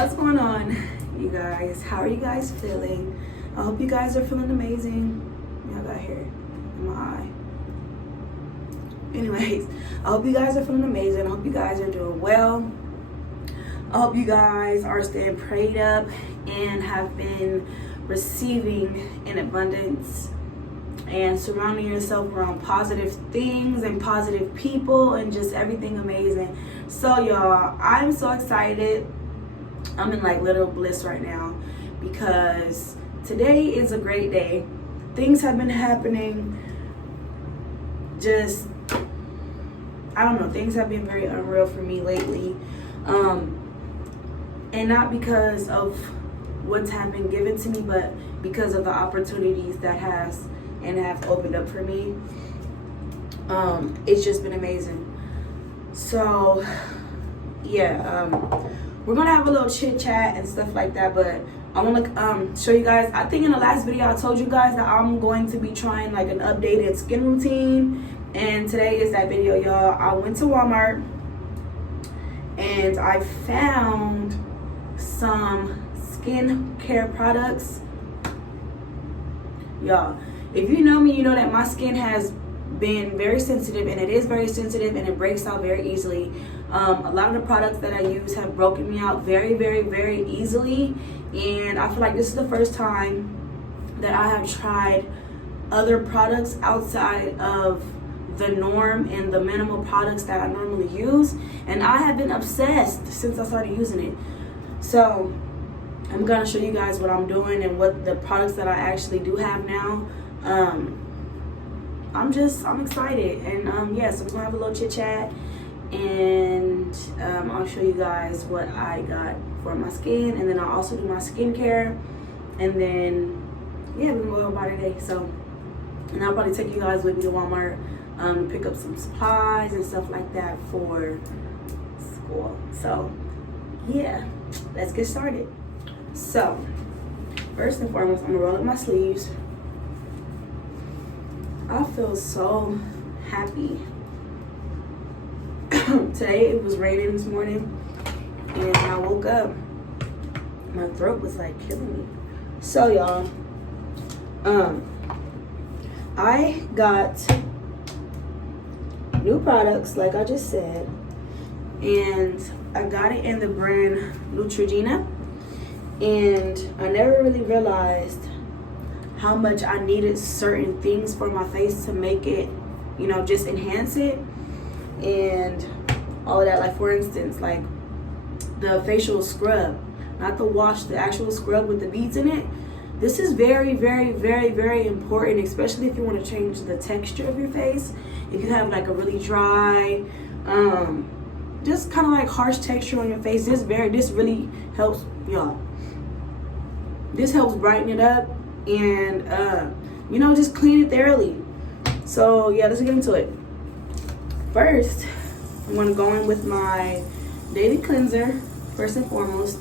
What's going on, you guys? How are you guys feeling? I hope you guys are feeling amazing. Yeah, I got hair in my eye. Anyways, I hope you guys are feeling amazing. I hope you guys are doing well. I hope you guys are staying prayed up and have been receiving in abundance and surrounding yourself around positive things and positive people and just everything amazing. So y'all, I'm so excited. I'm in like literal bliss right now because today is a great day. Things have been happening, just I don't know, things have been very unreal for me lately, and not because of what's have been given to me, but because of the opportunities that have opened up for me. It's just been amazing. So yeah, we're gonna have a little chit chat and stuff like that, but I want to show you guys. I think in the last video I told you guys that I'm going to be trying like an updated skin routine, and today is that video, y'all. I went to Walmart and I found some skincare products. Y'all, if you know me, you know that my skin has been very sensitive, and it is very sensitive, and it breaks out very easily. A lot of the products that I use have broken me out very, very, very easily, and I feel like this is the first time that I have tried other products outside of the norm and the minimal products that I normally use, and I have been obsessed since I started using it. So I'm gonna show you guys what I'm doing and what the products that I actually do have now. I'm excited, and yeah, so we're gonna have a little chit chat, and I'll show you guys what I got for my skin, and then I'll also do my skincare, and then yeah, we're gonna go about our day. So, and I'll probably take you guys with me to Walmart to pick up some supplies and stuff like that for school. So yeah, let's get started. So first and foremost, I'm gonna roll up my sleeves. I feel so happy. Today it was raining this morning, and when I woke up, my throat was like killing me. So y'all, I got new products like I just said, and I got it in the brand Neutrogena, and I never really realized how much I needed certain things for my face to make it, you know, just enhance it and all of that. Like for instance, like the facial scrub, not the wash, the actual scrub with the beads in it. This is very, very, very, very important, especially if you want to change the texture of your face. If you have like a really dry, just kind of like harsh texture on your face, this really helps, y'all. This helps brighten it up and you know, just clean it thoroughly. So yeah, let's get into it. First, I'm gonna go in with my daily cleanser first and foremost,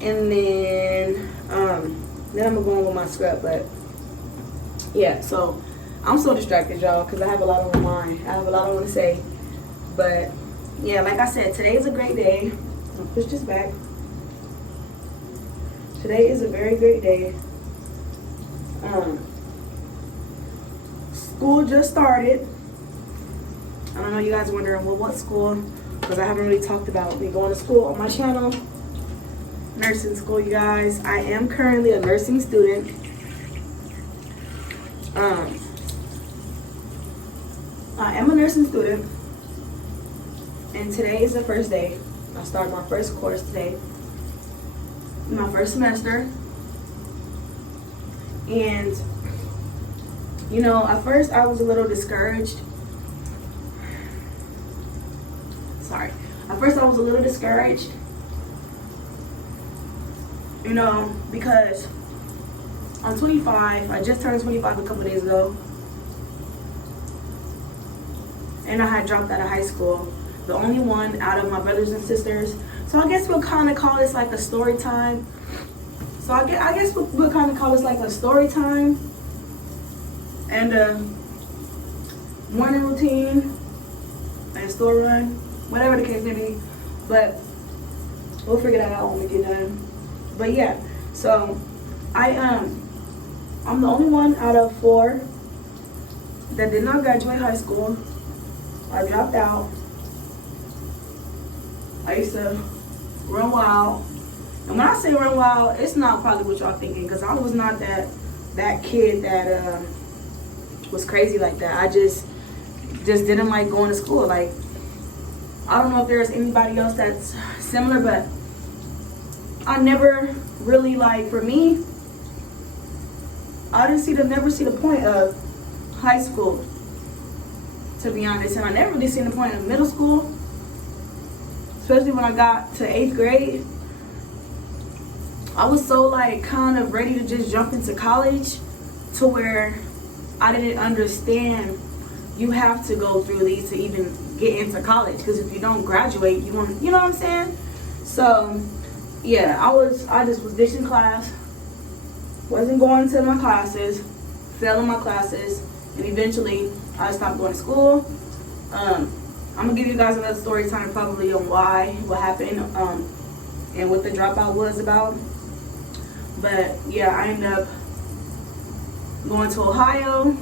and then I'm gonna go in with my scrub. But yeah, so I'm so distracted, y'all, because I have a lot on my mind. I have a lot I want to say, but yeah, like I said, today is a great day. I'll push this back. Today is a very great day. School just started. I don't know, you guys wondering, well, what school? Because I haven't really talked about me going to school on my channel. Nursing school, you guys. I am currently a nursing student. I am a nursing student, and today is the first day. I started my first course today, my first semester. And you know, at first I was a little discouraged. You know, because I'm 25. I just turned 25 a couple days ago, and I had dropped out of high school, the only one out of my brothers and sisters. So I guess we'll kind of call this like a story time. So I guess we'll kind of call this like a story time and a morning routine and store run, whatever the case may be. But we'll figure that out when we get done. But yeah, so I'm the only one out of 4 that did not graduate high school. I dropped out. I used to run wild. And when I say run wild, it's not probably what y'all thinking, because I was not that kid that was crazy like that. I just didn't like going to school. Like, I don't know if there's anybody else that's similar, but I never really, like, for me, I didn't never see the point of high school, to be honest. And I never really seen the point of middle school, especially when I got to 8th grade. I was so, like, kind of ready to just jump into college, to where I didn't understand you have to go through these to even get into college, because if you don't graduate, you know what I'm saying? So yeah, I just was ditching class, wasn't going to my classes, failing my classes, and eventually I stopped going to school. I'm gonna give you guys another story time probably on what happened, and what the dropout was about. But yeah, I ended up going to Ohio.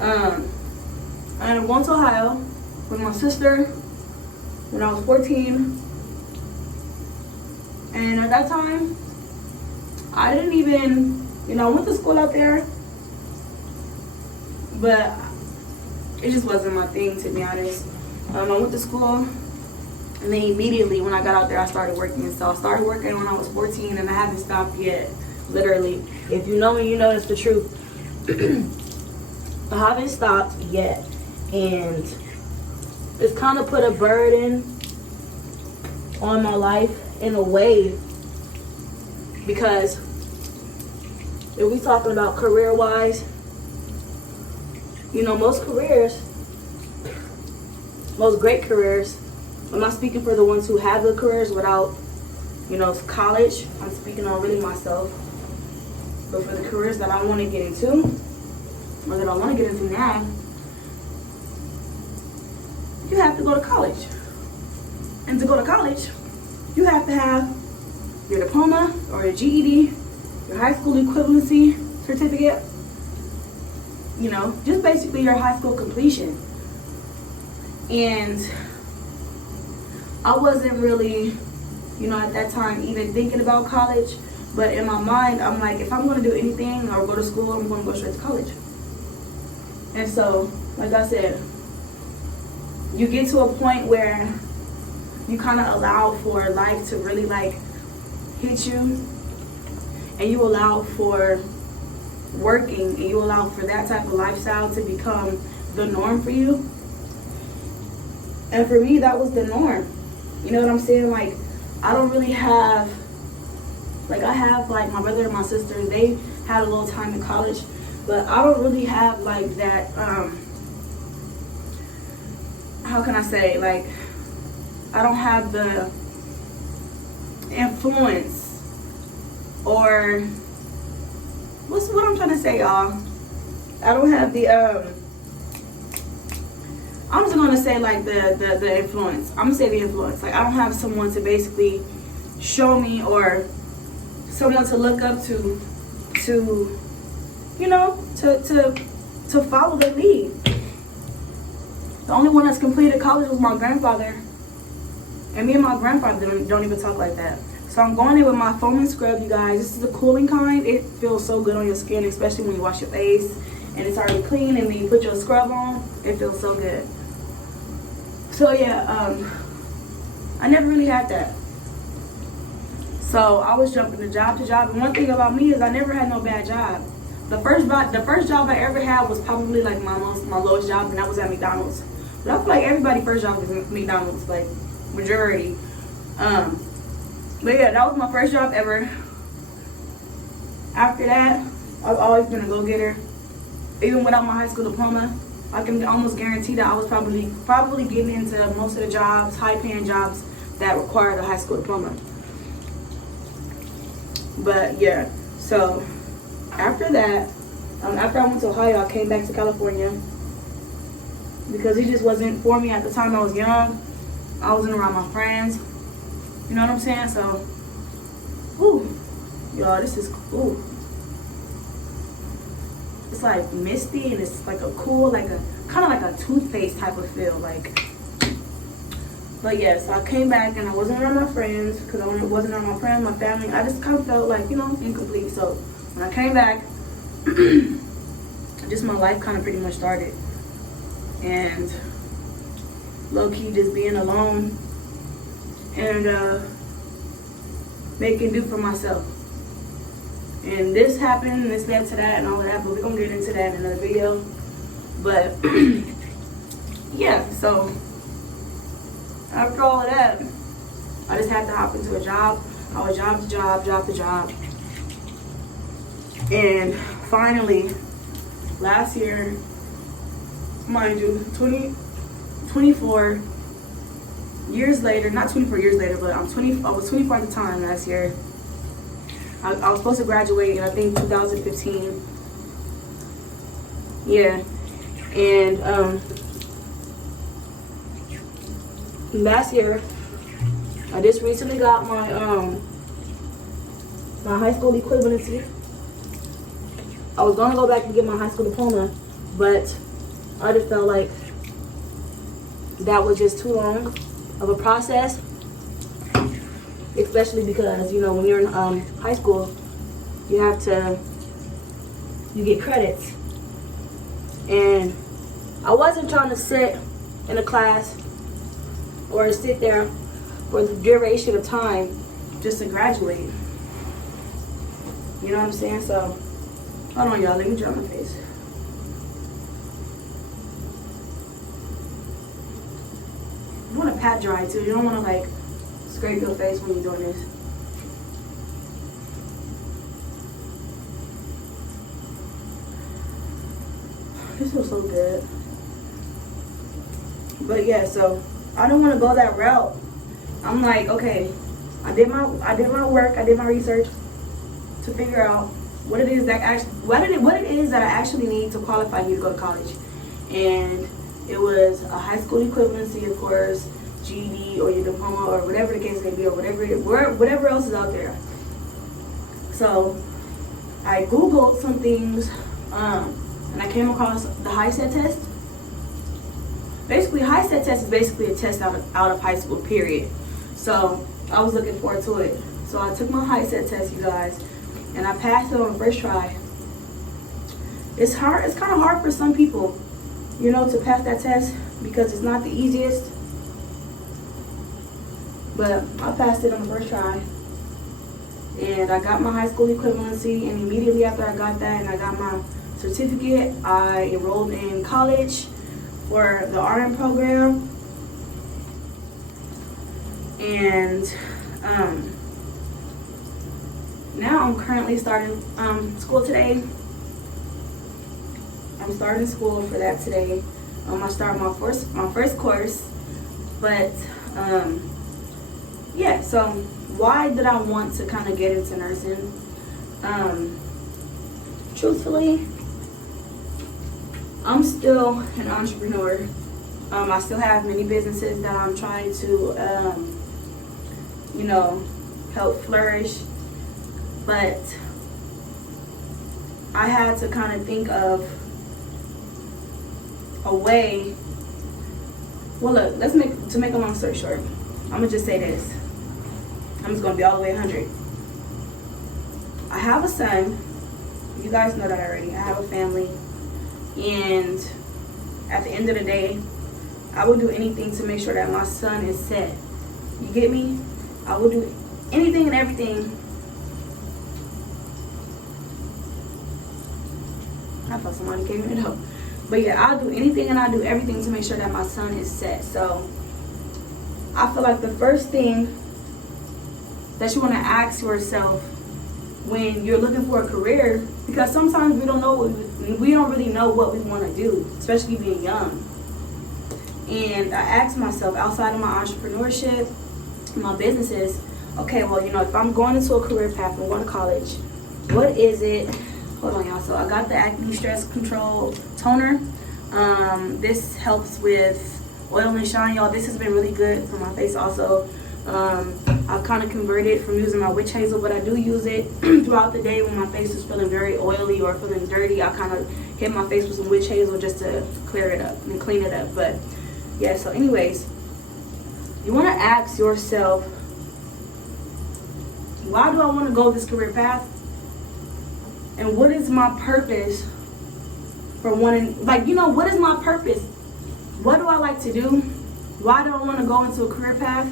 I ended up going to Ohio with my sister when I was 14. And at that time, I didn't even, I went to school out there, but it just wasn't my thing, to be honest. I went to school, and then immediately when I got out there, I started working. So I started working when I was 14, and I haven't stopped yet, literally. If you know me, you know it's the truth. I haven't stopped yet, and it's kind of put a burden on my life in a way, because if we talking about career-wise, most great careers, I'm not speaking for the ones who have good careers without, college. I'm speaking on really myself. But for the careers that I want to get into, or that I want to get into now, you have to go to college. And to go to college, you have to have your diploma or your GED, your high school equivalency certificate, just basically your high school completion. And I wasn't really, at that time even thinking about college, but in my mind, I'm like, if I'm going to do anything or go to school, I'm going to go straight to college. And so, like I said, you get to a point where you kind of allow for life to really, like, hit you, and you allow for working, and you allow for that type of lifestyle to become the norm for you. And for me, that was the norm. You know what I'm saying? Like, I don't really have, like, I have, like, my brother and my sister, they had a little time in college, but I don't really have, like, that, how can I say, like, I don't have the influence, or, what I'm trying to say, y'all? I don't have the, I'm just gonna say, like, the influence. I'm gonna say the influence. Like, I don't have someone to basically show me, or someone to look up to follow their lead. The only one that's completed college was my grandfather. And me and my grandfather don't even talk like that. So I'm going in with my foaming scrub, you guys. This is the cooling kind. It feels so good on your skin, especially when you wash your face and it's already clean, and then you put your scrub on. It feels so good. So yeah, I never really had that. So I was jumping to job. And one thing about me is I never had no bad job. The first job I ever had was probably like my lowest job, and that was at McDonald's. But I feel like everybody's first job is McDonald's, like majority. But yeah, that was my first job ever. After that, I've always been a go-getter. Even without my high school diploma, I can almost guarantee that I was probably getting into most of the jobs, high-paying jobs that required a high school diploma. But yeah, so after that, after I went to Ohio, I came back to California because it just wasn't for me at the time. I was young, I wasn't around my friends. You know what I'm saying? So, whew, y'all, this is cool. It's like misty and it's like a cool, like a kind of like a toothpaste type of feel, like. But yeah, so I came back and I wasn't around my friends because I wasn't around my friends, my family. I just kind of felt like, you know, incomplete. So when I came back, just my life kind of pretty much started. And low-key just being alone and making do for myself. And this happened, and this led to that and all of that, but we're going to get into that in another video. But yeah, so after all of that, I just had to hop into a job. I was job to job. And finally, last year, mind you, 24 years later, not 24 years later, but I was 24 at the time last year. I was supposed to graduate in, I think, 2015. Yeah. And last year, I just recently got my my high school equivalency. I was gonna go back and get my high school diploma, but I just felt like that was just too long of a process, especially because, you know, when you're in high school, you get credits. And I wasn't trying to sit in a class or sit there for the duration of time just to graduate. You know what I'm saying? So, hold on, y'all. Let me dry my face. You want to pat dry too. You don't want to like scrape your face when you're doing this. This feels so good. But yeah, so I don't want to go that route. I'm like, okay, I did my work, I did my research to figure out what it is that I actually need to qualify you to go to college. And it was a high school equivalency, of course, GED or your diploma or whatever the case may be, or whatever else is out there. So I Googled some things, and I came across the HiSET test. Basically, HiSET test is basically a test out of high school, period. So I was looking forward to it. So I took my HiSET test, you guys, and I passed it on the first try. It's hard. It's kind of hard for some people, you know, to pass that test because it's not the easiest. But I passed it on the first try. And I got my high school equivalency, and immediately after I got that and I got my certificate, I enrolled in college for the RN program. And now I'm currently starting school today. I'm starting school for that today. I start my first course. But yeah, so why did I want to kind of get into nursing? Truthfully, I'm still an entrepreneur. I still have many businesses that I'm trying to, you know, help flourish. But I had to kind of think of a way. Well, look, to make a long story short, I'm gonna just say this. I'm just gonna be all the way 100. I have a son. You guys know that already. I have a family. And at the end of the day, I will do anything to make sure that my son is set. You get me? I will do anything and everything. I thought somebody came in it up. But yeah, I'll do anything and I'll do everything to make sure that my son is set. So I feel like the first thing that you want to ask yourself when you're looking for a career, because sometimes we don't really know what we want to do, especially being young. And I asked myself, outside of my entrepreneurship, my businesses, okay, well, you know, if I'm going into a career path, I'm going to college, what is it? Hold on, y'all. So I got the acne stress control toner. This helps with Oil and Shine, y'all. This has been really good for my face also. I've kind of converted from using my witch hazel, but I do use it throughout the day when my face is feeling very oily or feeling dirty. I kind of hit my face with some witch hazel just to clear it up and clean it up. But yeah, so anyways, you want to ask yourself, why do I want to go this career path? And what is my purpose for wanting, like, you know, what is my purpose? What do I like to do? Why do I want to go into a career path?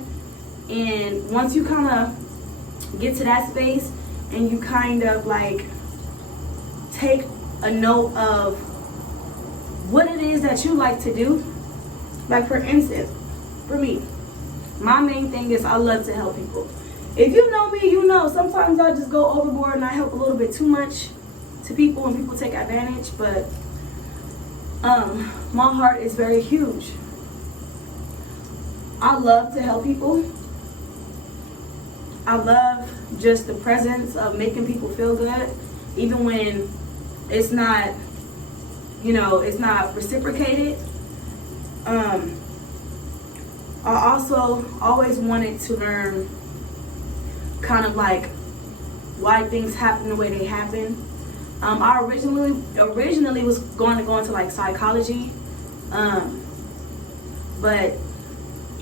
And once you kind of get to that space and you kind of like take a note of what it is that you like to do, like for instance, for me, my main thing is I love to help people. If you know me, you know sometimes I just go overboard and I help a little bit too much to people and people take advantage, but my heart is very huge. I love to help people. I love just the presence of making people feel good, even when it's not, you know, it's not reciprocated. I also always wanted to learn kind of like why things happen the way they happen. I originally was going to go into like psychology, but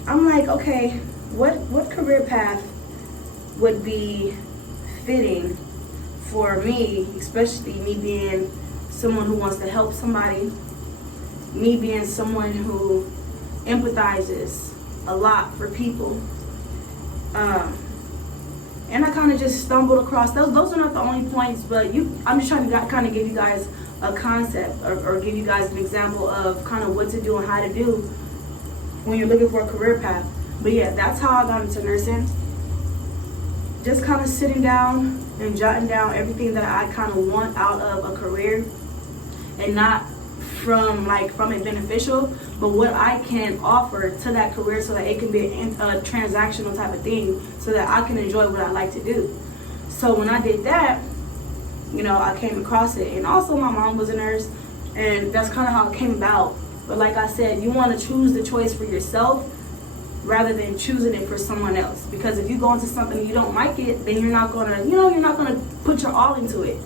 I'm like, okay, what career path would be fitting for me, especially me being someone who wants to help somebody, me being someone who empathizes a lot for people. And I kind of just stumbled across those are not the only points, but I'm just trying to kind of give you guys a concept or give you guys an example of kind of what to do and how to do when you're looking for a career path. But yeah, that's how I got into nursing. Just kind of sitting down and jotting down everything that I kind of want out of a career, and not from it beneficial, but what I can offer to that career so that it can be a transactional type of thing so that I can enjoy what I like to do. So when I did that, you know, I came across it. And also my mom was a nurse, and that's kind of how it came about. But like I said, you want to choose the choice for yourself rather than choosing it for someone else. Because if you go into something and you don't like it, then you're not going to, you're not going to put your all into it.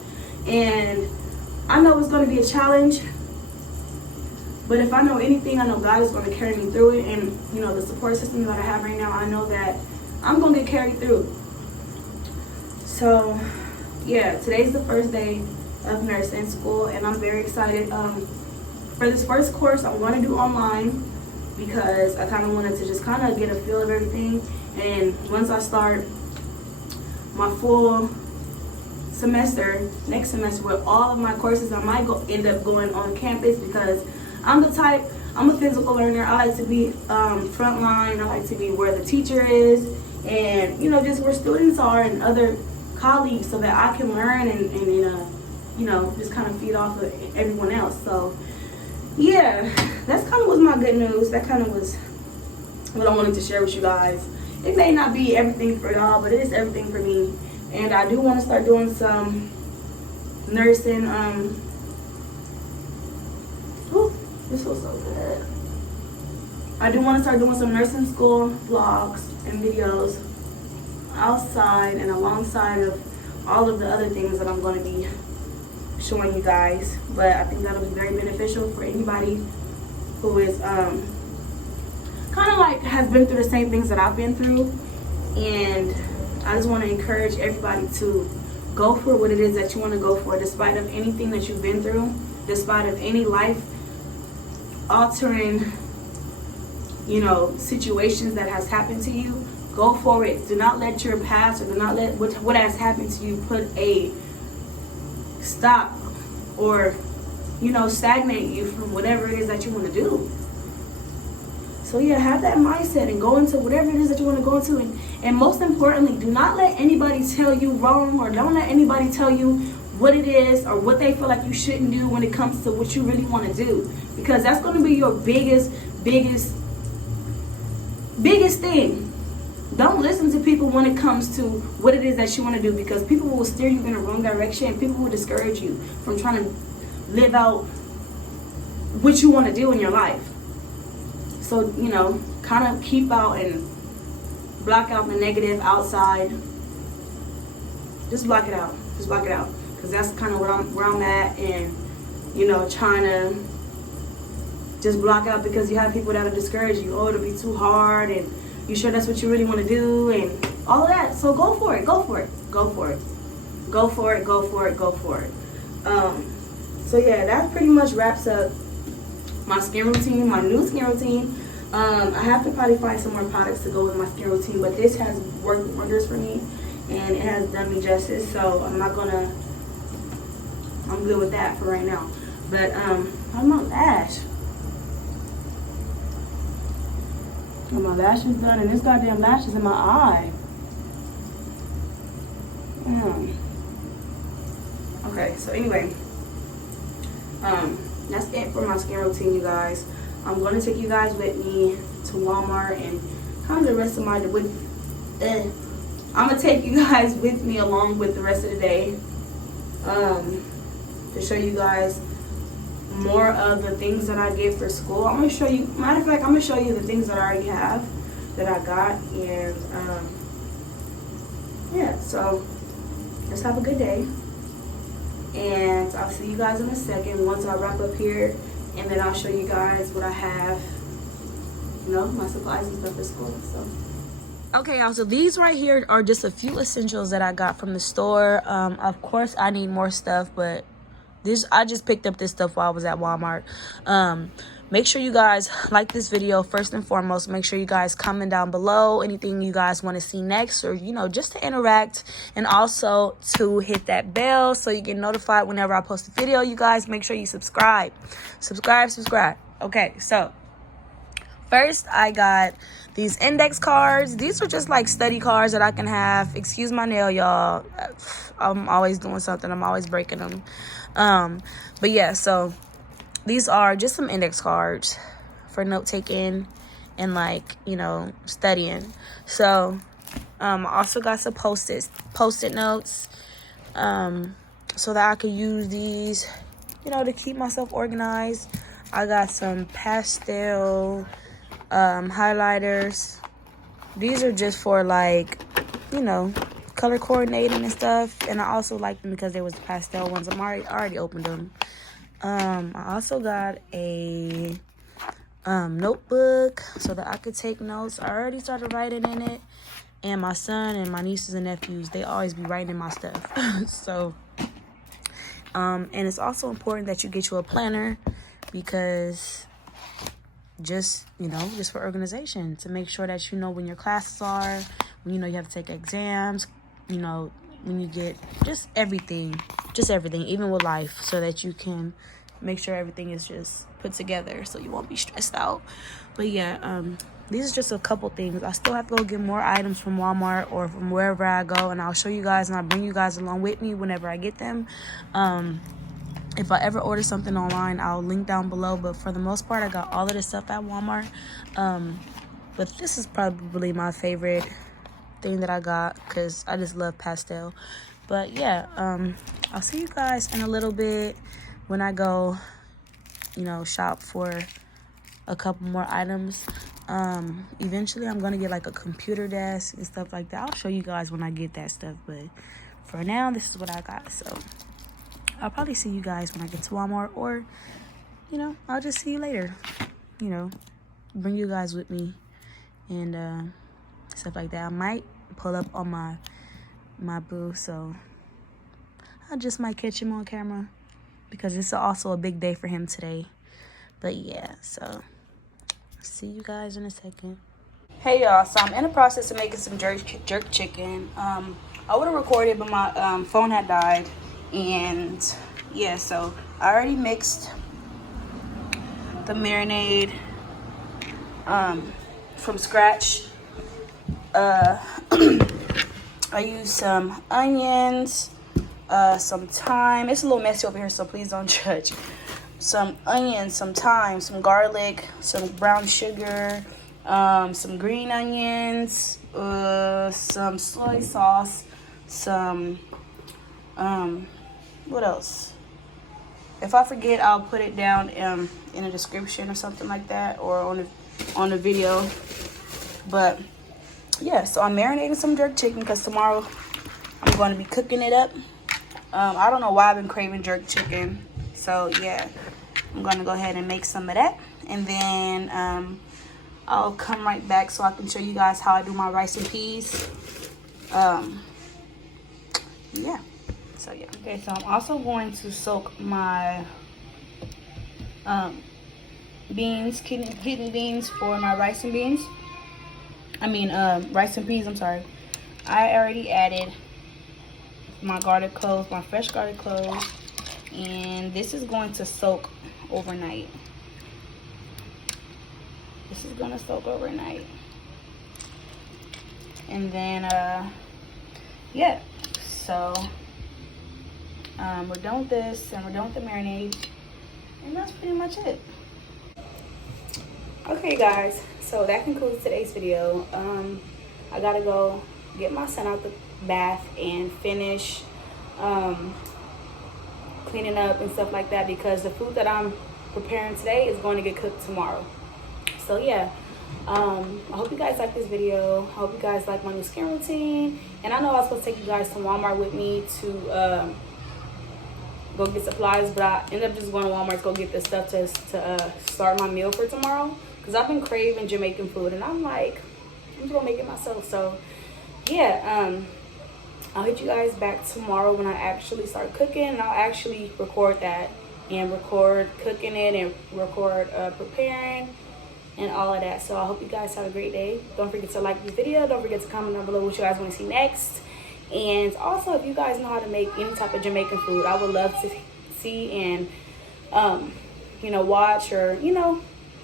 And I know it's going to be a challenge, but if I know anything, I know God is going to carry me through it. And, you know, the support system that I have right now, I know that I'm going to get carried through. So, yeah, today's the first day of nursing school, and I'm very excited. For this first course, I'm going to do online because I kind of wanted to just kind of get a feel of everything. And once I start my full semester, next semester, with all of my courses, I might end up going on campus because I'm a physical learner. I like to be frontline. I like to be where the teacher is, and, you know, just where students are and other colleagues, so that I can learn and you know, just kind of feed off of everyone else. So yeah, that's kind of was my good news. That kind of was what I wanted to share with you guys. It may not be everything for y'all, but it is everything for me. And I do want to start doing some nursing. This was so good. I do want to start doing some nursing school vlogs and videos outside and alongside of all of the other things that I'm going to be showing you guys. But I think that'll be very beneficial for anybody who is kind of like has been through the same things that I've been through. And I just want to encourage everybody to go for what it is that you want to go for, despite of anything that you've been through, despite of any life altering, you know, situations that has happened to you. Go for it. Do not let your past, or do not let what has happened to you put a stop or, you know, stagnate you from whatever it is that you want to do. So yeah, have that mindset and go into whatever it is that you want to go into. And most importantly, do not let anybody tell you wrong, or don't let anybody tell you what it is or what they feel like you shouldn't do when it comes to what you really want to do. Because that's going to be your biggest thing. Don't listen to people when it comes to what it is that you want to do, because people will steer you in the wrong direction, and people will discourage you from trying to live out what you want to do in your life. So, you know, kind of keep out and block out the negative outside. Just block it out. Just block it out. Because that's kind of where I'm at. And, you know, trying to just block out because you have people that will discourage you. Oh, it'll be too hard. And you sure that's what you really want to do? And all of that. So go for it. Go for it. Go for it. Go for it. Go for it. Go for it. So yeah, that pretty much wraps up my skin routine, my new skin routine. I have to probably find some more products to go with my skin routine, but this has worked wonders for me and it has done me justice. So I'm good with that for right now. But how's my lash? Oh, my lash is done and this goddamn lash is in my eye. Okay, so anyway, that's it for my skin routine, you guys. I'm going to take you guys with me to Walmart and kind of the rest of my I'm going to take you guys with me along with the rest of the day to show you guys more of the things that I get for school. I'm going to show you, matter of fact, I'm going to show you the things that I already have that I got. And yeah, so let's have a good day. And I'll see you guys in a second once I wrap up here. And then I'll show you guys what I have, you know, my supplies and stuff for school. So. Okay, y'all, so these right here are just a few essentials that I got from the store. Of course, I need more stuff, but I just picked up this stuff while I was at Walmart. Make sure you guys like this video first and foremost. Make sure you guys comment down below anything you guys want to see next, or, you know, just to interact, and also to hit that bell so you get notified whenever I post a video. You guys, make sure you subscribe. Subscribe. Okay, so first I got these index cards. These are just like study cards that I can have. Excuse my nail, y'all. I'm always doing something. I'm always breaking them. But yeah, so these are just some index cards for note taking and, like, you know, studying. So I also got some post-it notes so that I could use these, you know, to keep myself organized. I got some pastel highlighters. These are just for, like, you know, color coordinating and stuff. And I also like them because they was the pastel ones. I already opened them. I also got a notebook so that I could take notes. I already started writing in it. And my son and my nieces and nephews, they always be writing in my stuff. So, and it's also important that you get you a planner, because just for organization, to make sure that you know when your classes are, when you know you have to take exams, you know, when you get just everything, even with life, so that you can make sure everything is just put together so you won't be stressed out. But yeah, these are just a couple things. I still have to go get more items from Walmart or from wherever I go, and I'll show you guys and I'll bring you guys along with me whenever I get them. If I ever order something online, I'll link down below. But for the most part, I got all of this stuff at Walmart. But this is probably my favorite thing that I got, because I just love pastel. But yeah, I'll see you guys in a little bit when I go, you know, shop for a couple more items. Eventually I'm gonna get like a computer desk and stuff like that. I'll show you guys when I get that stuff, but for now, this is what I got. So I'll probably see you guys when I get to Walmart, or, you know, I'll just see you later. You know, bring you guys with me and stuff like that. I might pull up on my boo, so I just might catch him on camera, because it's also a big day for him today. But yeah, so see you guys in a second. Hey y'all, so I'm in the process of making some jerk chicken. I would have recorded, but my phone had died. And yeah, so I already mixed the marinade from scratch. I used some onions, some thyme. It's a little messy over here, so please don't judge. Some onions, some thyme, some garlic, some brown sugar, some green onions, some soy sauce, some what else? If I forget, I'll put it down in a description or something like that, or on on the video. But yeah, so I'm marinating some jerk chicken because tomorrow I'm going to be cooking it up. I don't know why I've been craving jerk chicken. So yeah, I'm going to go ahead and make some of that. And then I'll come right back so I can show you guys how I do my rice and peas. Yeah. So yeah. Okay, so I'm also going to soak my beans, kidney beans for my rice and beans. Rice and peas, I'm sorry. I already added my garlic cloves, my fresh garlic cloves, and this is going to soak overnight. This is gonna soak overnight. And then yeah, so we're done with this and we're done with the marinade, and that's pretty much it. Okay guys, so that concludes today's video. I gotta go get my son out the bath and finish cleaning up and stuff like that, because the food that I'm preparing today is going to get cooked tomorrow. So yeah, I hope you guys like this video. I hope you guys like my new skin routine. And I know I was supposed to take you guys to Walmart with me to go get supplies, but I ended up just going to Walmart to go get the stuff to start my meal for tomorrow, because I've been craving Jamaican food, and I'm like, I'm just gonna make it myself. So yeah, I'll hit you guys back tomorrow when I actually start cooking, and I'll actually record that and record cooking it and record preparing and all of that. So I hope you guys have a great day. Don't forget to like this video. Don't forget to comment down below what you guys want to see next. And also, if you guys know how to make any type of Jamaican food, I would love to see and you know, watch, or you know,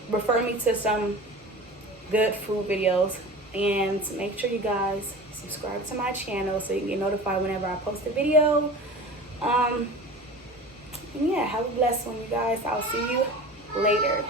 refer me to some good food videos. And make sure you guys subscribe to my channel so you can get notified whenever I post a video. And yeah, have a blessed one, you guys. I'll see you later.